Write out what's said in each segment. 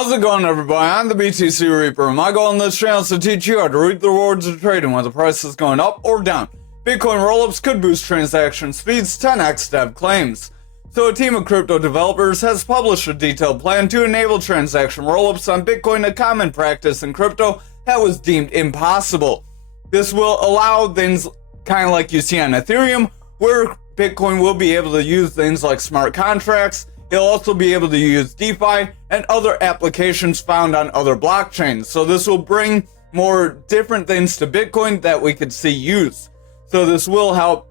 How's it going, everybody? I'm the BTC Reaper, and my goal on this channel is to teach you how to reap the rewards of trading when the price is going up or down. Bitcoin rollups could boost transaction speeds 10x dev claims. So a team of crypto developers has published a detailed plan to enable transaction rollups on Bitcoin, a common practice in crypto that was deemed impossible. This will allow things kind of like you see on Ethereum, where Bitcoin will be able to use things like smart contracts. It'll also be able to use DeFi and other applications found on other blockchains. So this will bring more different things to Bitcoin that we could see used. So this will help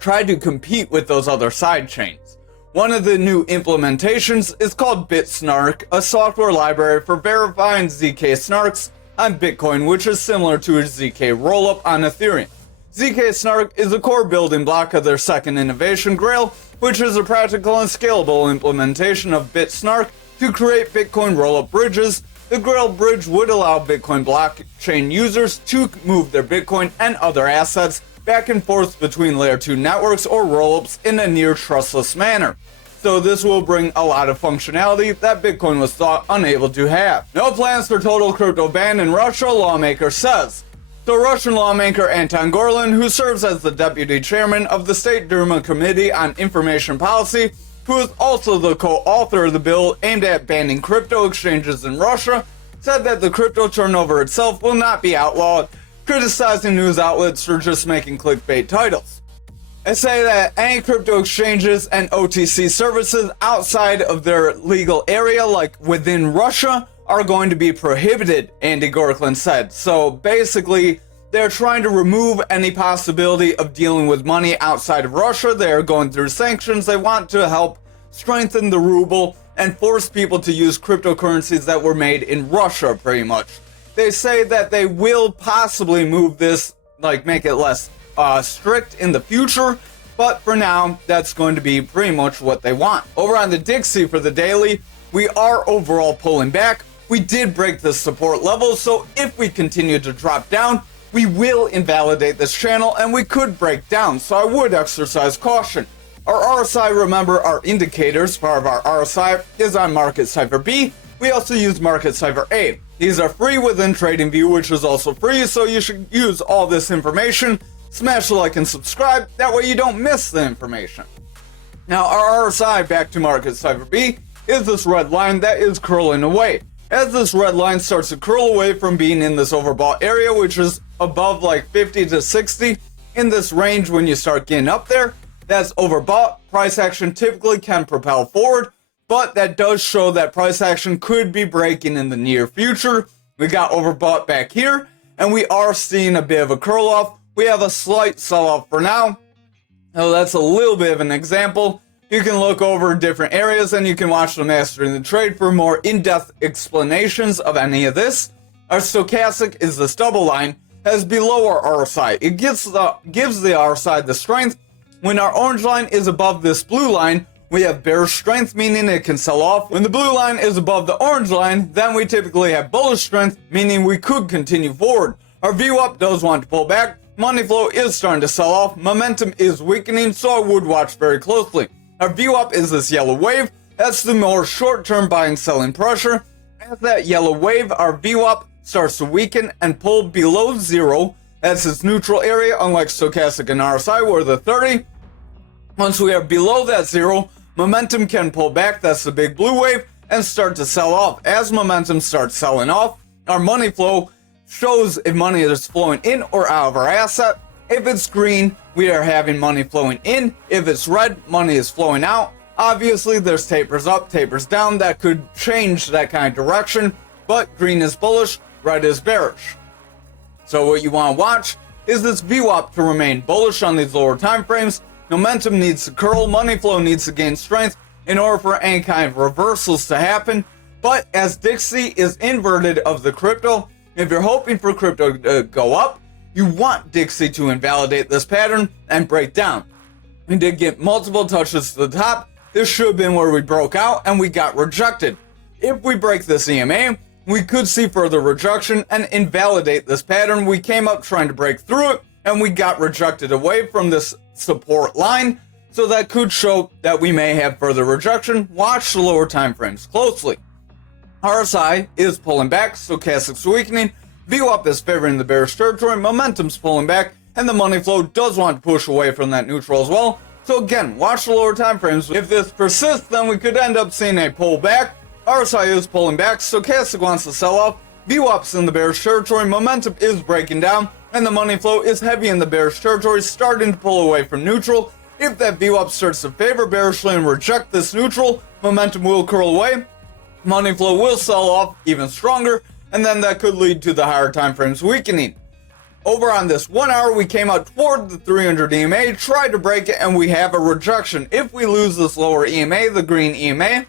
try to compete with those other side chains. One of the new implementations is called BitSnark, a software library for verifying ZK snarks on Bitcoin, which is similar to a ZK rollup on Ethereum. ZK Snark is a core building block of their second innovation, Grail, which is a practical and scalable implementation of BitSnark to create Bitcoin rollup bridges. The Grail bridge would allow Bitcoin blockchain users to move their Bitcoin and other assets back and forth between layer 2 networks or rollups in a near trustless manner. So this will bring a lot of functionality that Bitcoin was thought unable to have. No plans for total crypto ban in Russia, lawmaker says. So Russian lawmaker Anton Gorlin, who serves as the deputy chairman of the State Duma Committee on Information Policy, who is also the co-author of the bill aimed at banning crypto exchanges in Russia, said that the crypto turnover itself will not be outlawed, criticizing news outlets for just making clickbait titles. I say that any crypto exchanges and OTC services outside of their legal area, like within Russia, are going to be prohibited, Andy Gorklin said. So basically, they're trying to remove any possibility of dealing with money outside of Russia. They're going through sanctions. They want to help strengthen the ruble and force people to use cryptocurrencies that were made in Russia, pretty much. They say that they will possibly move this, like make it less strict in the future, but for now, that's going to be pretty much what they want. Over on the Dixie for the daily, we are overall pulling back. We did break the support level, so if we continue to drop down, we will invalidate this channel and we could break down, so I would exercise caution. Our RSI, remember, our indicators, part of our RSI is on Market Cipher B. We also use Market Cipher A. These are free within TradingView, which is also free, so you should use all this information. Smash the like and subscribe, that way you don't miss the information. Now, our RSI, back to Market Cipher B, is this red line that is curling away. As this red line starts to curl away from being in this overbought area, which is above like 50 to 60, in this range when you start getting up there, that's overbought. Price action typically can propel forward, but that does show that price action could be breaking in the near future. We got overbought back here, and we are seeing a bit of a curl off. We have a slight sell-off for now. So that's a little bit of an example. You can look over different areas and you can watch the Mastering the Trade for more in-depth explanations of any of this. Our stochastic is this double line as below our RSI. It gives the RSI the strength. When our orange line is above this blue line, we have bearish strength, meaning it can sell off. When the blue line is above the orange line, then we typically have bullish strength, meaning we could continue forward. Our view up does want to pull back. Money flow is starting to sell off. Momentum is weakening, so I would watch very closely. Our view up is this yellow wave. That's the more short-term buying selling pressure. As that yellow wave, our view up starts to weaken and pull below zero. That's its neutral area, unlike stochastic and RSI, where the 30. Once we are below that zero, momentum can pull back. That's the big blue wave, and start to sell off. As momentum starts selling off, our money flow shows if money is flowing in or out of our asset. If it's green, we are having money flowing in. If it's red, money is flowing out. Obviously, there's tapers up, tapers down. That could change that kind of direction, but green is bullish, red is bearish. So what you want to watch is this VWAP to remain bullish on these lower time frames. Momentum needs to curl, money flow needs to gain strength in order for any kind of reversals to happen. But as Dixie is inverted of the crypto, if you're hoping for crypto to go up, you want Dixie to invalidate this pattern and break down. We did get multiple touches to the top. This should have been where we broke out and we got rejected. If we break this EMA, we could see further rejection and invalidate this pattern. We came up trying to break through it and we got rejected away from this support line. So that could show that we may have further rejection. Watch the lower time frames closely. RSI is pulling back, stochastic's weakening, VWAP is favoring the bearish territory, momentum's pulling back, and the money flow does want to push away from that neutral as well. So again, watch the lower time frames. If this persists, then we could end up seeing a pullback. RSI is pulling back, stochastic wants to sell off, VWAP's in the bearish territory, momentum is breaking down, and the money flow is heavy in the bearish territory, starting to pull away from neutral. If that VWAP starts to favor bearishly and reject this neutral, momentum will curl away, money flow will sell off even stronger, and then that could lead to the higher time frames weakening. Over on this 1 hour, we came out toward the 300 EMA, tried to break it, and we have a rejection. If we lose this lower EMA, the green EMA,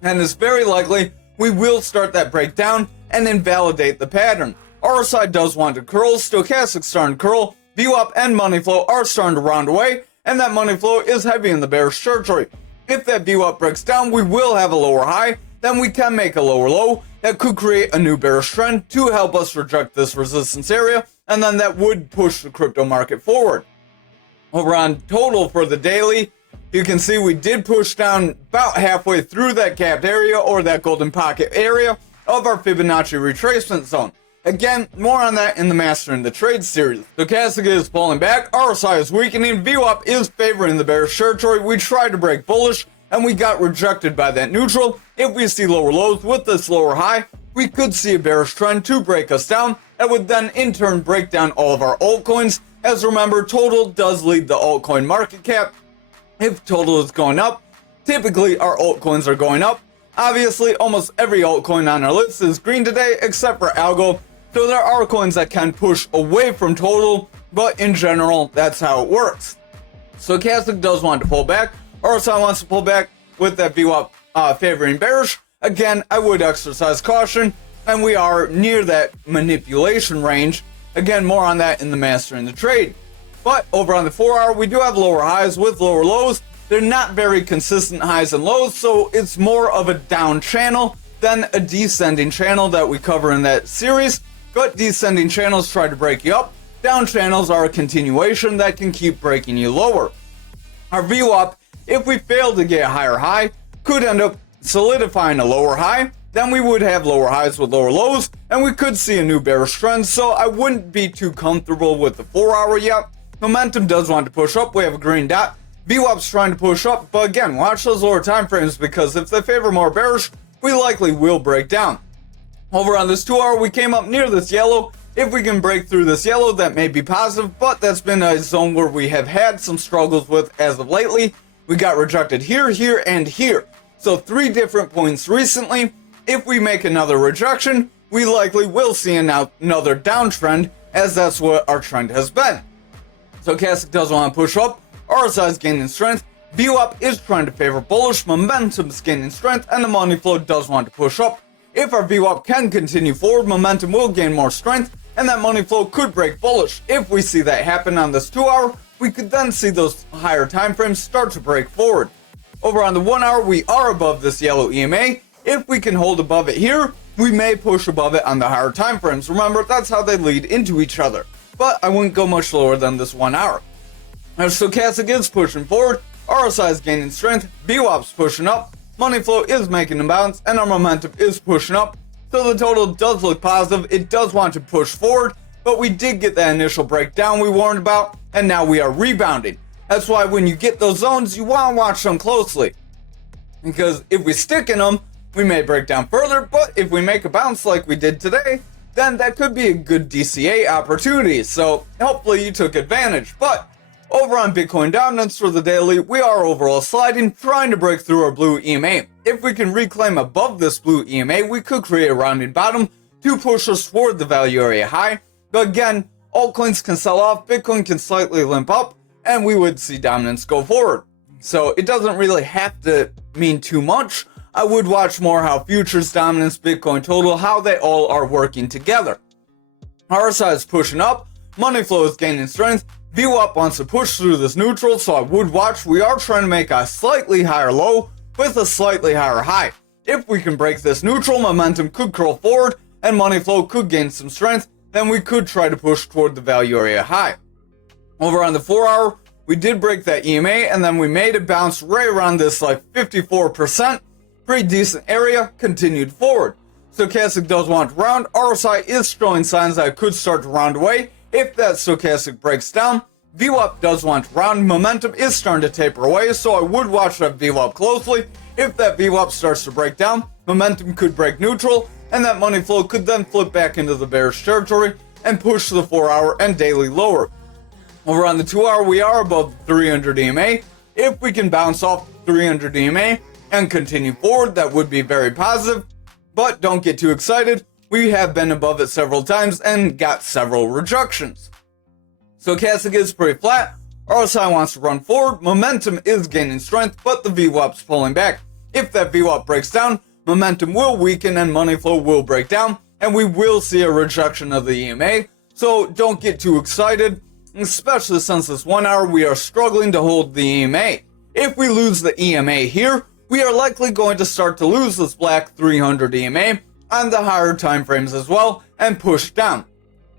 and it's very likely we will start that breakdown and invalidate the pattern. RSI does want to curl, stochastic starting to curl, VWAP and money flow are starting to round away, and that money flow is heavy in the bearish territory. If that VWAP breaks down, we will have a lower high, then we can make a lower low. That could create a new bearish trend to help us reject this resistance area, and then that would push the crypto market forward. Over on total for the daily, you can see we did push down about halfway through that capped area or that golden pocket area of our Fibonacci retracement zone. Again, more on that in the Mastering the Trade series. Stochastic is pulling back, RSI is weakening, VWAP is favoring the bearish territory. We tried to break bullish, and we got rejected by that neutral. If we see lower lows with this lower high, we could see a bearish trend to break us down. That would then in turn break down all of our altcoins. As remember, total does lead the altcoin market cap. If total is going up, typically our altcoins are going up. Obviously, almost every altcoin on our list is green today, except for algo. So there are coins that can push away from total, but in general, that's how it works. Stochastic does want to pull back. RSI wants to pull back with that VWAP favoring bearish. Again, I would exercise caution, and we are near that manipulation range. Again, more on that in the Mastering the Trade. But over on the 4 hour, we do have lower highs with lower lows. They're not very consistent highs and lows, so it's more of a down channel than a descending channel that we cover in that series. But descending channels try to break you up. Down channels are a continuation that can keep breaking you lower. Our VWAP, if we fail to get a higher high, could end up solidifying a lower high. Then we would have lower highs with lower lows, and we could see a new bearish trend, so I wouldn't be too comfortable with the 4 hour yet. Momentum does want to push up, we have a green dot. VWAP's trying to push up, but again, watch those lower time frames, because if they favor more bearish, we likely will break down. Over on this 2 hour, we came up near this yellow. If we can break through this yellow, that may be positive, but that's been a zone where we have had some struggles with as of lately. We got rejected here, here, and here. So 3 different points recently. If we make another rejection, we likely will see another downtrend, as that's what our trend has been. Stochastic does want to push up, RSI is gaining strength, VWAP is trying to favor bullish, momentum is gaining strength, and the money flow does want to push up. If our VWAP can continue forward, momentum will gain more strength, and that money flow could break bullish. If we see that happen on this 2 hour, we could then see those higher time frames start to break forward. Over on the 1 hour, we are above this yellow EMA. If we can hold above it here, we may push above it on the higher time frames. Remember, that's how they lead into each other. But I wouldn't go much lower than this 1 hour. Our stochastic is pushing forward, RSI is gaining strength, VWAP's pushing up, money flow is making a bounce, and our momentum is pushing up. So the total does look positive, it does want to push forward, but we did get that initial breakdown we warned about, and now we are rebounding. That's why when you get those zones, you want to watch them closely. Because if we stick in them, we may break down further, but if we make a bounce like we did today, then that could be a good DCA opportunity. So hopefully you took advantage. But over on Bitcoin dominance for the daily, we are overall sliding, trying to break through our blue EMA. If we can reclaim above this blue EMA, we could create a rounding bottom to push us toward the value area high. But again, altcoins can sell off, Bitcoin can slightly limp up, and we would see dominance go forward. So it doesn't really have to mean too much. I would watch more how futures dominance, Bitcoin total, how they all are working together. RSI is pushing up, money flow is gaining strength, VWAP wants to push through this neutral, so I would watch. We are trying to make a slightly higher low with a slightly higher high. If we can break this neutral, momentum could curl forward and money flow could gain some strength, then we could try to push toward the value area high. Over on the 4 hour, we did break that EMA, and then we made a bounce right around this like 54%. Pretty decent area, continued forward. Stochastic does want to round. RSI is showing signs that it could start to round away if that stochastic breaks down. VWAP does want to round. Momentum is starting to taper away, so I would watch that VWAP closely. If that VWAP starts to break down, momentum could break neutral, and that money flow could then flip back into the bearish territory and push the 4-hour and daily lower. Over on the 2-hour, we are above 300 EMA. If we can bounce off 300 EMA and continue forward, that would be very positive. But don't get too excited. We have been above it several times and got several rejections. Stochastic is pretty flat. RSI wants to run forward. Momentum is gaining strength, but the VWAP's pulling back. If that VWAP breaks down, momentum will weaken and money flow will break down, and we will see a rejection of the EMA. So don't get too excited, especially since this 1 hour we are struggling to hold the EMA. If we lose the EMA here, we are likely going to start to lose this black 300 EMA on the higher time frames as well and push down.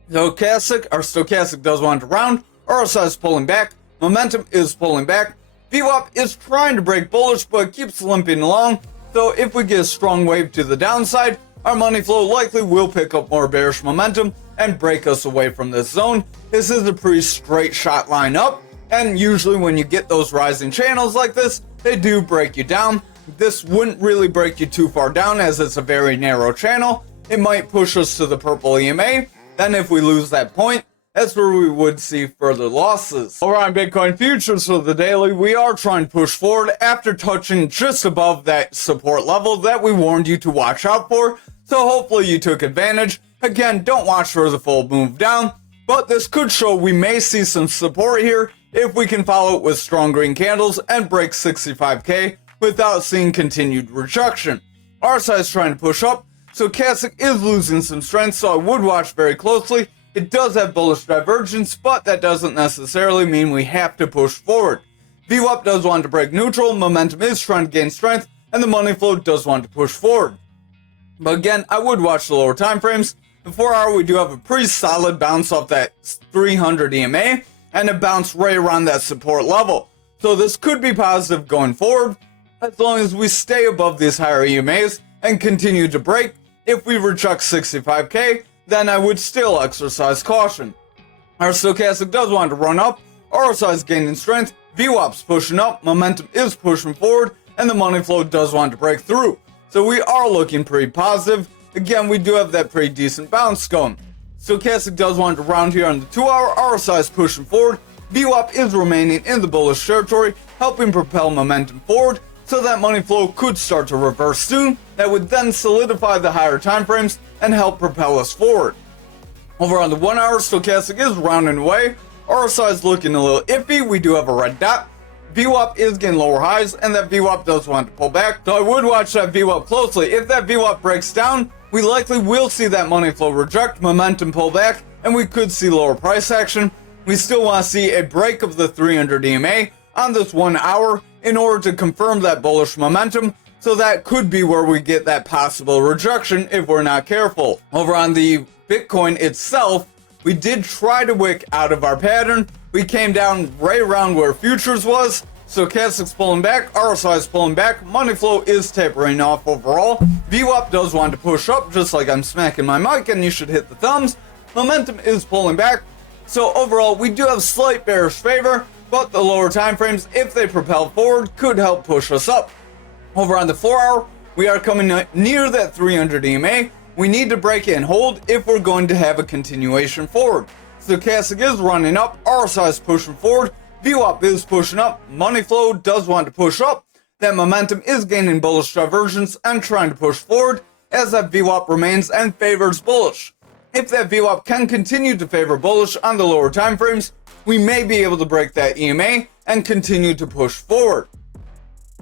Stochastic does want to round. RSI is pulling back. Momentum is pulling back. VWAP is trying to break bullish but keeps limping along. So if we get a strong wave to the downside, our money flow likely will pick up more bearish momentum and break us away from this zone. This is a pretty straight shot line up, and usually when you get those rising channels like this, they do break you down. This wouldn't really break you too far down as it's a very narrow channel. It might push us to the purple EMA. Then if we lose that point, that's where we would see further losses. Over on Bitcoin futures for the daily, we are trying to push forward after touching just above that support level that we warned you to watch out for. So hopefully you took advantage. Again, don't watch for the full move down, but this could show we may see some support here if we can follow it with strong green candles and break 65k without seeing continued rejection. RSI is trying to push up. Stochastic is losing some strength, so I would watch very closely. It does have bullish divergence, but that doesn't necessarily mean we have to push forward. VWAP does want to break neutral, momentum is trying to gain strength, and the money flow does want to push forward. But again, I would watch the lower time frames. The 4-hour, we do have a pretty solid bounce off that 300 EMA, and a bounce right around that support level. So this could be positive going forward, as long as we stay above these higher EMAs and continue to break. If we reject 65k, then I would still exercise caution. Our stochastic does want to run up, RSI is gaining strength, VWAP's pushing up, momentum is pushing forward, and the money flow does want to break through. So we are looking pretty positive. Again, we do have that pretty decent bounce going. Stochastic does want to round here on the 2-hour, RSI is pushing forward, VWAP is remaining in the bullish territory, helping propel momentum forward, so that money flow could start to reverse soon. That would then solidify the higher time frames and help propel us forward. Over on the 1-hour, stochastic is rounding away. RSI is looking a little iffy. We do have a red dot. VWAP is getting lower highs, and that VWAP does want to pull back. So I would watch that VWAP closely. If that VWAP breaks down, we likely will see that money flow reject, momentum pull back, and we could see lower price action. We still want to see a break of the 300 EMA on this 1 hour in order to confirm that bullish momentum, so that could be where we get that possible rejection if we're not careful. Over on the Bitcoin itself, we did try to wick out of our pattern. We came down right around where futures was. Stochastic's pulling back, RSI is pulling back, money flow is tapering off overall. VWAP does want to push up, just like I'm smacking my mic, and you should hit the thumbs. Momentum is pulling back. So overall, we do have slight bearish favor, but the lower time frames, if they propel forward, could help push us up. Over on the 4-hour, we are coming near that 300 EMA. We need to break it and hold if we're going to have a continuation forward. Stochastic is running up, RSI is pushing forward, VWAP is pushing up, money flow does want to push up. That momentum is gaining bullish divergence and trying to push forward as that VWAP remains and favors bullish. If that VWAP can continue to favor bullish on the lower time frames, we may be able to break that EMA and continue to push forward.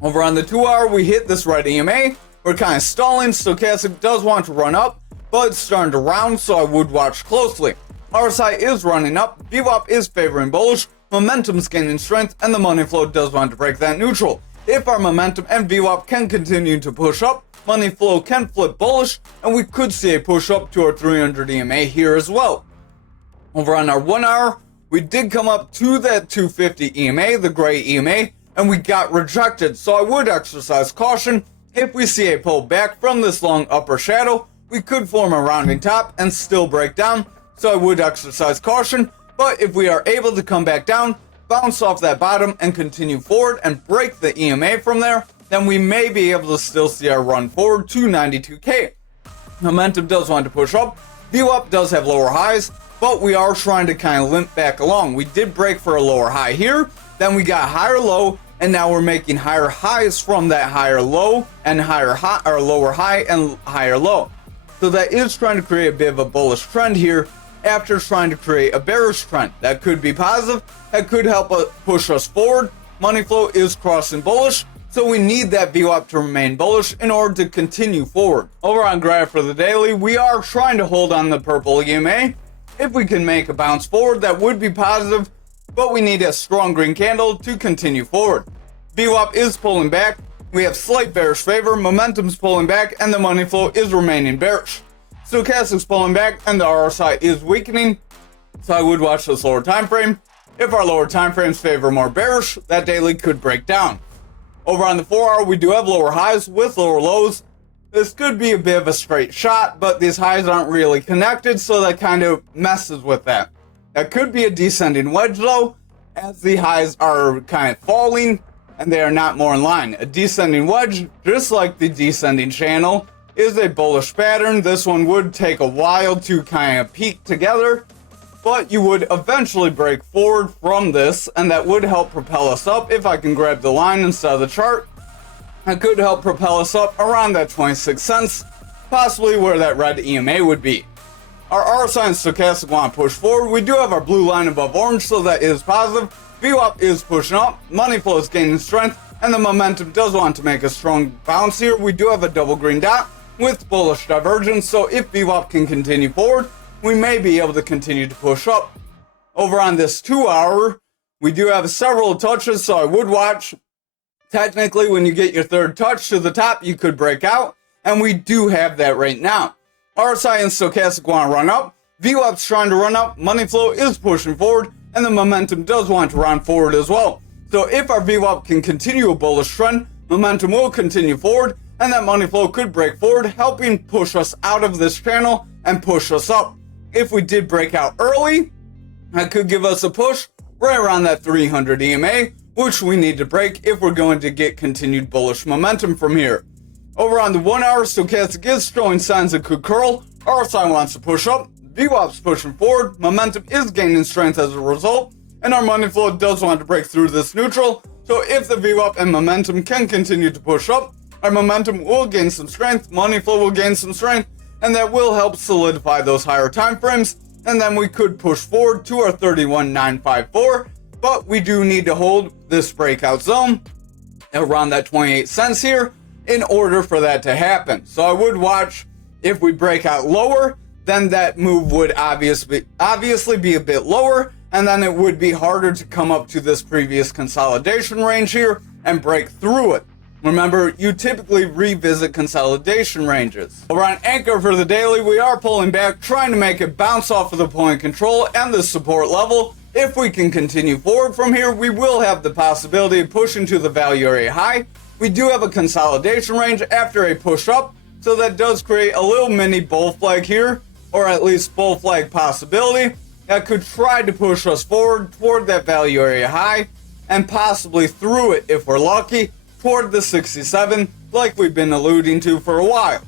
Over on the 2-hour, we hit this red EMA. We're kind of stalling. Stochastic does want to run up, but it's starting to round, so I would watch closely. RSI is running up, VWAP is favoring bullish, momentum's gaining strength, and the money flow does want to break that neutral. If our momentum and VWAP can continue to push up, money flow can flip bullish, and we could see a push up to our 300 EMA here as well. Over on our 1-hour, we did come up to that 250 EMA, the gray EMA, and we got rejected, so I would exercise caution. If we see a pull back from this long upper shadow, we could form a rounding top and still break down, so I would exercise caution. But if we are able to come back down, bounce off that bottom and continue forward and break the EMA from there, then we may be able to still see our run forward to 92k. Momentum does want to push up. VWAP does have lower highs, but we are trying to kind of limp back along. We did break for a lower high here, then we got higher low, and now we're making higher highs from that higher low and higher high, or lower high and higher low. So that is trying to create a bit of a bullish trend here after trying to create a bearish trend. That could be positive, that could help us push us forward. Money flow is crossing bullish, so we need that VWAP to remain bullish in order to continue forward. Over on graph for the daily, we are trying to hold on the purple EMA. If we can make a bounce forward, that would be positive, but we need a strong green candle to continue forward. VWAP is pulling back. We have slight bearish favor, momentum's pulling back, and the money flow is remaining bearish. Stochastic's pulling back, and the RSI is weakening, so I would watch this lower time frame. If our lower time frames favor more bearish, that daily could break down. Over on the 4-hour, we do have lower highs with lower lows. This could be a bit of a straight shot, but these highs aren't really connected, so that kind of messes with that. That could be a descending wedge though, as the highs are kind of falling and they are not more in line. A descending wedge, just like the descending channel, is a bullish pattern. This one would take a while to kind of peak together, but you would eventually break forward from this, and that would help propel us up. If I can grab the line instead of the chart, that could help propel us up around that 26 cents, possibly where that red EMA would be. Our RSI and stochastic want to push forward. We do have our blue line above orange, so that is positive. VWAP is pushing up, money flow is gaining strength, and the momentum does want to make a strong bounce here. We do have a double green dot with bullish divergence, so if VWAP can continue forward, we may be able to continue to push up. Over on this 2-hour, we do have several touches, so I would watch. Technically, when you get your third touch to the top, you could break out, and we do have that right now. RSI and stochastic want to run up, VWAP's trying to run up, money flow is pushing forward, and the momentum does want to run forward as well. So if our VWAP can continue a bullish trend, momentum will continue forward, and that money flow could break forward, helping push us out of this channel and push us up. If we did break out early, that could give us a push right around that 300 EMA, which we need to break if we're going to get continued bullish momentum from here. Over on the 1-hour, stochastic is showing signs it could curl. RSI wants to push up, VWAP's pushing forward, momentum is gaining strength as a result, and our money flow does want to break through this neutral. So if the VWAP and momentum can continue to push up, our momentum will gain some strength, money flow will gain some strength, and that will help solidify those higher time frames, and then we could push forward to our 31,954, but we do need to hold this breakout zone around that 28 cents here in order for that to happen. So I would watch. If we break out lower, then that move would obviously be a bit lower, and then it would be harder to come up to this previous consolidation range here and break through it. Remember, you typically revisit consolidation ranges. Over on ankr for the daily, we are pulling back, trying to make it bounce off of the point control and the support level. If we can continue forward from here, we will have the possibility of pushing to the value area high. We do have a consolidation range after a push up, so that does create a little mini bull flag here, or at least bull flag possibility, that could try to push us forward toward that value area high, and possibly through it if we're lucky, toward the 67, like we've been alluding to for a while.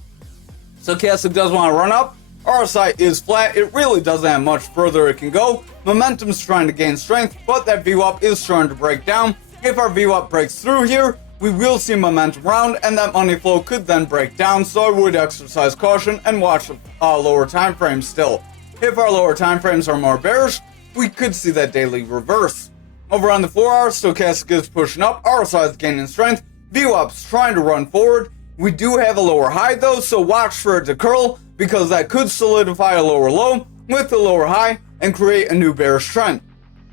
Stochastic does want to run up. RSI is flat. It really doesn't have much further it can go. Momentum's trying to gain strength, but that VWAP is trying to break down. If our VWAP breaks through here, we will see momentum round, and that money flow could then break down, so I would exercise caution and watch lower time frames still. If our lower time frames are more bearish, we could see that daily reverse. Over on the 4-hour, stochastic is pushing up, RSI is gaining strength, VWAP's trying to run forward. We do have a lower high though, so watch for it to curl, because that could solidify a lower low with the lower high and create a new bearish trend.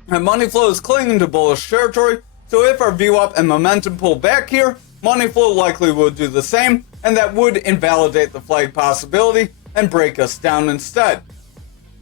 And money flow is clinging to bullish territory, so if our VWAP and momentum pull back here, money flow likely will do the same, and that would invalidate the flag possibility and break us down instead.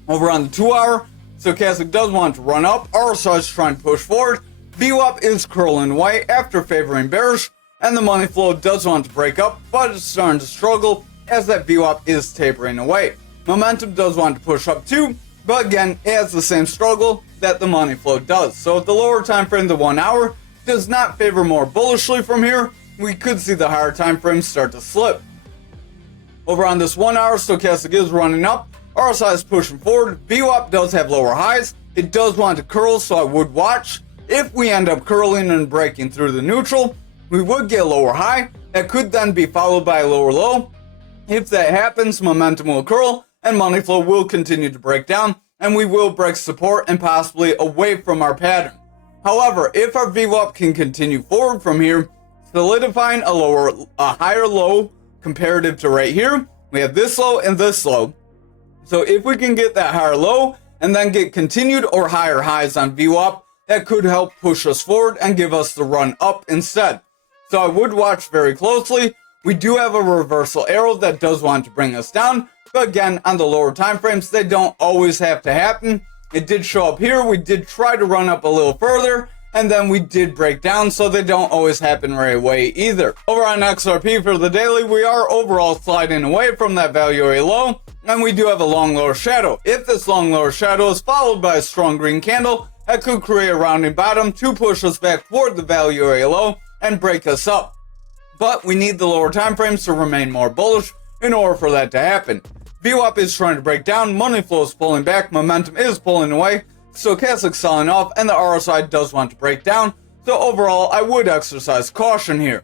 Over on the 2-hour, stochastic does want to run up, RSI is trying to push forward, VWAP is curling white after favoring bearish, and the money flow does want to break up, but it's starting to struggle as that VWAP is tapering away. Momentum does want to push up too, but again, it has the same struggle that the money flow does. So if the lower time frame, the 1 hour, does not favor more bullishly from here, we could see the higher time frames start to slip. Over on this 1 hour, stochastic is running up, RSI is pushing forward, VWAP does have lower highs, it does want to curl, so I would watch. If we end up curling and breaking through the neutral, we would get a lower high, that could then be followed by a lower low. If that happens, momentum will curl, and money flow will continue to break down, and we will break support and possibly away from our pattern. However, if our VWAP can continue forward from here, solidifying a higher low comparative to right here, we have this low and this low. So if we can get that higher low and then get continued or higher highs on VWAP, that could help push us forward and give us the run up instead. So I would watch very closely. We do have a reversal arrow that does want to bring us down, but again, on the lower time frames, they don't always have to happen. It did show up here, we did try to run up a little further, and then we did break down, so they don't always happen right away either. Over on XRP for the daily, we are overall sliding away from that value area low, and we do have a long lower shadow. If this long lower shadow is followed by a strong green candle, that could create a rounding bottom to push us back toward the value area low and break us up. But we need the lower time frames to remain more bullish in order for that to happen. VWAP is trying to break down, money flow is pulling back, momentum is pulling away, stochastic selling off, and the RSI does want to break down. So overall, I would exercise caution here.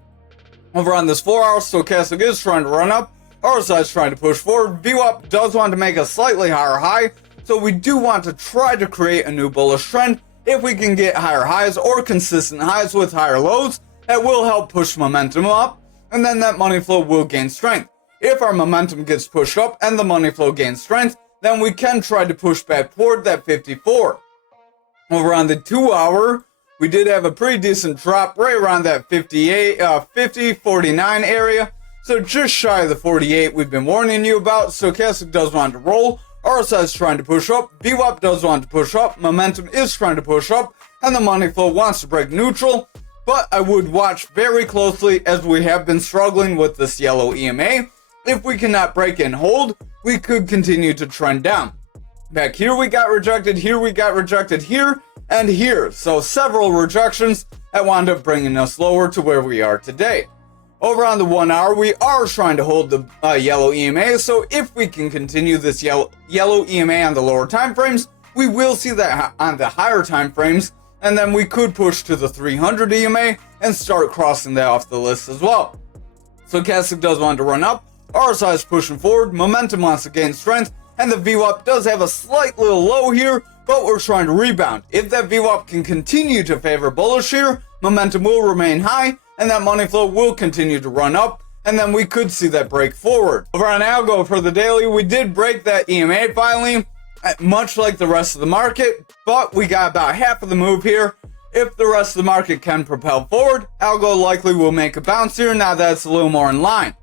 Over on this 4 hour, stochastic is trying to run up, RSI is trying to push forward, VWAP does want to make a slightly higher high, so we do want to try to create a new bullish trend. If we can get higher highs or consistent highs with higher lows, that will help push momentum up, and then that money flow will gain strength. If our momentum gets pushed up and the money flow gains strength, then we can try to push back toward that 54. Over on the 2 hour, we did have a pretty decent drop right around that 49 area. So just shy of the 48 we've been warning you about. Stochastic does want to roll, RSI is trying to push up, VWAP does want to push up, momentum is trying to push up, and the money flow wants to break neutral. But I would watch very closely as we have been struggling with this yellow EMA. If we cannot break and hold, we could continue to trend down. Back here we got rejected, here we got rejected, here and here. So several rejections that wound up bringing us lower to where we are today. Over on the 1 hour, we are trying to hold the yellow EMA. So if we can continue this yellow EMA on the lower time frames, we will see that on the higher time frames. And then we could push to the 300 EMA and start crossing that off the list as well. Stochastic does want to run up, RSI is pushing forward, momentum wants to gain strength, and the VWAP does have a slight little low here, but we're trying to rebound. If that VWAP can continue to favor bullish here, momentum will remain high, and that money flow will continue to run up, and then we could see that break forward. Over on algo for the daily, we did break that EMA finally, much like the rest of the market, but we got about half of the move here. If the rest of the market can propel forward, algo likely will make a bounce here now that it's a little more in line.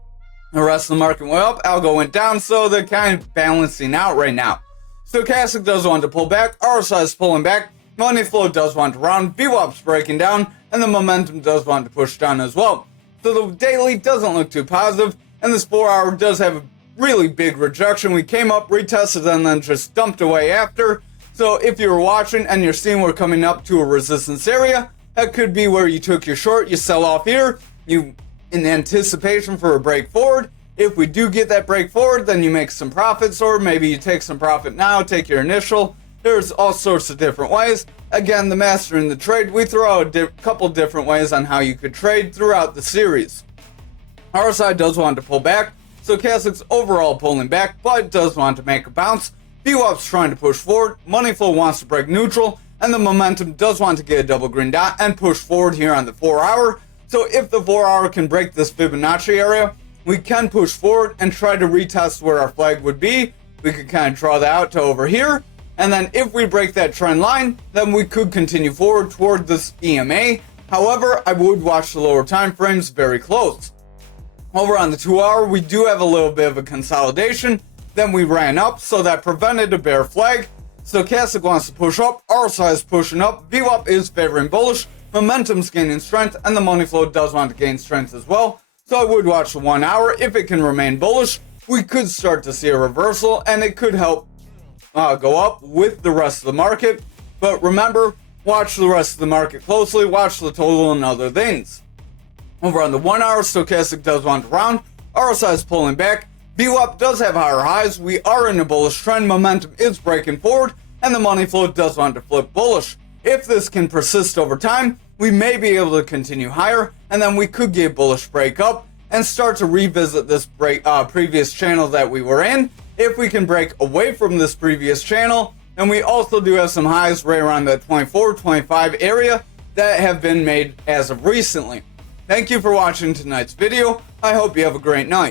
The rest of the market went up, algo went down, so they're kind of balancing out right now. Stochastic does want to pull back, RSI is pulling back, money flow does want to round, VWAP's breaking down, and the momentum does want to push down as well. So the daily doesn't look too positive, and this 4 hour does have a really big rejection. We came up, retested, and then just dumped away after. So if you were watching and you're seeing we're coming up to a resistance area, that could be where you took your short, you sell off here, you in anticipation for a break forward. If we do get that break forward, then you make some profits, or maybe you take some profit now, take your initial. There's all sorts of different ways. Again, the master in the trade, we throw out a couple different ways on how you could trade throughout the series. RSI does want to pull back, stochastic's overall pulling back, but does want to make a bounce. VWAP's trying to push forward, money flow wants to break neutral, and the momentum does want to get a double green dot and push forward here on the 4 hour. So if the 4 hour can break this Fibonacci area, we can push forward and try to retest where our flag would be. We could kind of draw that out to over here. And then if we break that trend line, then we could continue forward toward this EMA. However, I would watch the lower time frames very close. Over on the 2 hour, we do have a little bit of a consolidation. Then we ran up, so that prevented a bear flag. Stochastic wants to push up, RSI is pushing up, VWAP is favoring bullish, momentum's gaining strength, and the money flow does want to gain strength as well. So I would watch the 1 hour. If it can remain bullish, we could start to see a reversal, and it could help go up with the rest of the market. But remember, watch the rest of the market closely, watch the total and other things. Over on the 1 hour, stochastic does want to round, RSI is pulling back, VWAP does have higher highs, we are in a bullish trend, momentum is breaking forward, and the money flow does want to flip bullish. If this can persist over time, we may be able to continue higher, and then we could get a bullish break up and start to revisit this previous channel that we were in. If we can break away from this previous channel, and we also do have some highs right around the 24, 25 area that have been made as of recently. Thank you for watching tonight's video. I hope you have a great night.